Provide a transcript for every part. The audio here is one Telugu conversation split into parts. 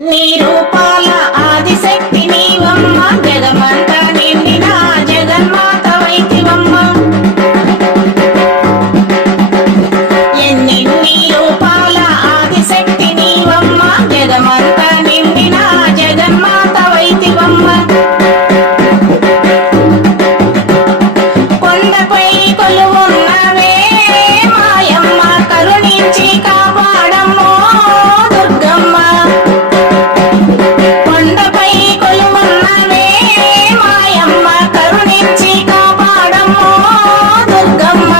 నీ రూపాల ఆదిశక్తి నీవమ్మ, జగమంతా నిండిన జగన్మాత వైతివమ్మ. ఎన్నెన్ని రూపాల ఆదిశక్తి నీవమ్మ, జగమంతా నిండిన జగన్మాత వైతివమ్మ. కొండపై కొలువున్నవే మాయమ్మ, కరుణించి కాపాడమ్మో దుర్గమ్మ. కొండపై కొలువున్నవే మాయమ్మ, కరుణించి కాపాడమ్మో దుర్గమ్మ.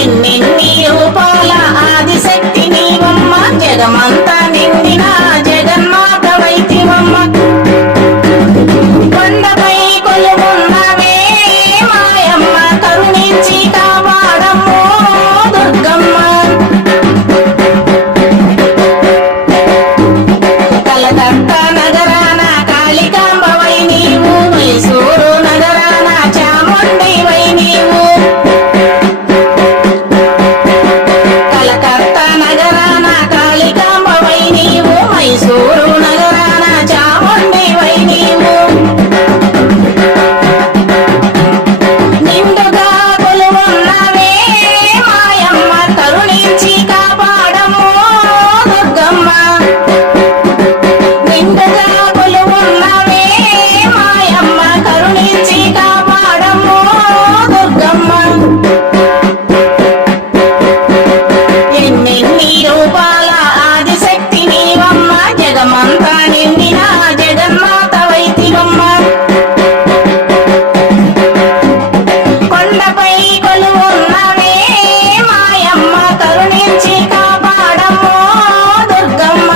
ఎన్నెన్ని రూపాల ఆదిశక్తి నీవమ్మ, జగమంతా నిండిన జగన్మాత వైతివమ్మ. కొండపై కొలువున్నవే మాయమ్మ, కరుణించి కాపాడమ్మో దుర్గమ్మ. కలకత్తా నగరాన కాళికాంబవై నీవు, మైసూరు నగరాన చాముండివై నీవు. కలకత్తా నగరాన కాళికాంబవై నీవు, మైసూరు నగరాన చాముండివై నీవు. నిండుగా కొలువున్నవే మాయమ్మ, కరుణించి కాపాడమ్మో దుర్గమ్మ. నిండుగా కొలువున్నవే మాయమ్మ, కరుణించి కాపాడమ్మో దుర్గమ్మ. ఎన్నెన్ని రూపాల ఆదిశక్తి నీవమ్మ, జగమంతా నిండిన జగన్మాత వైతివమ్మ. కొండపై కొలువున్నవే మాయమ్మ, కరుణించి కాపాడమ్మో దుర్గమ్మ.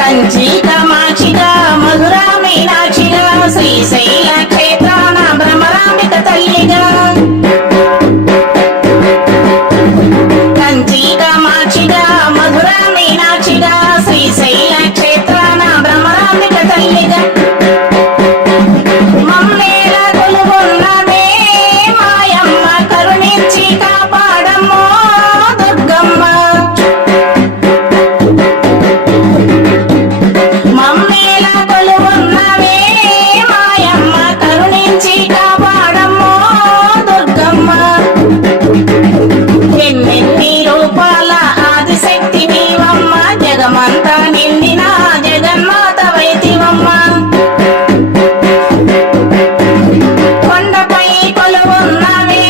కంచి కామాక్షిగా, మధురా మీనాక్షిగా, శ్రీశైల క్షేత్రాన భ్రమరాంబిక తల్లిగా. కంచి కామాక్షిగా, మధురా మీనాక్షిగా, శ్రీశైల క్షేత్రాన భ్రమరాంబిక తల్లిగా. మమ్మేల కొలువున్నవే మాయమ్మ, కరుణించి కాపాడమ్మో దుర్గమ్మ. మమ్మేల కొలువున్నవే మాయమ్మ, కరుణించి కాపాడమ్మో దుర్గమ్మ. ఎన్నెన్ని రూపాల ఆదిశక్తి నీవమ్మ, జగమంతా నిండిన జగన్మాత వైతివమ్మ. కొండపై కొలువున్నవే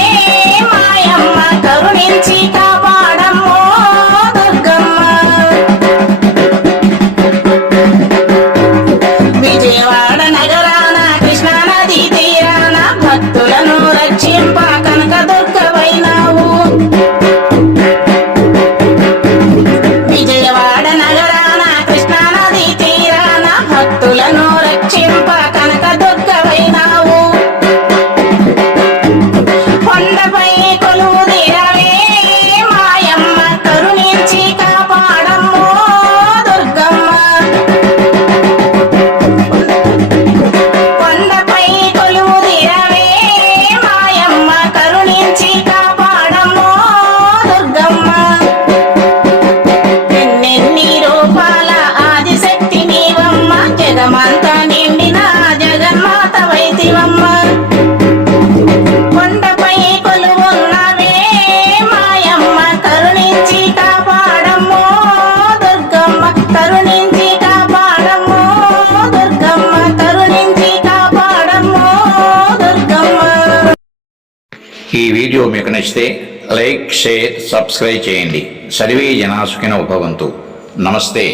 మాయమ్మ, కరుణించి కాపాడమ్మో దుర్గమ్మ. విజయవాడ నగరాన కృష్ణానది తీరాన భక్తులను రక్షింప కనకదుర్గవైనావు. విజయవాడ నగరాన కృష్ణానది తీరాన భక్తులను రక్షింప కనకదుర్గవైనావు. కొండపై కొలువుదీరవే మాయమ్మ, కరుణించి కాపాడమ్మో దుర్గమ్మ. కొండపై కొలువుదీరవే మాయమ్మ, కరుణించి కాపాడమ్మో దుర్గమ్మ. ఎన్నెన్ని రూపాల ఆదిశక్తి నీవమ్మ, జగమంతా నిండిన జగన్మాత వైతివమ్మ. కొండపై కొలువున్నవే మాయమ్మ, కరుణించి కాపాడమ్మో దుర్గమ్మ. కరుణించి కాపాడమ్మో దుర్గమ్మ, కరుణించి కాపాడమ్మో దుర్గమ్మ. ఈ వీడియో మీకు నచ్చితే లైక్, షేర్, సబ్స్క్రైబ్ చేయండి. సర్వే జనా సుఖినో భవంతు. నమస్తే.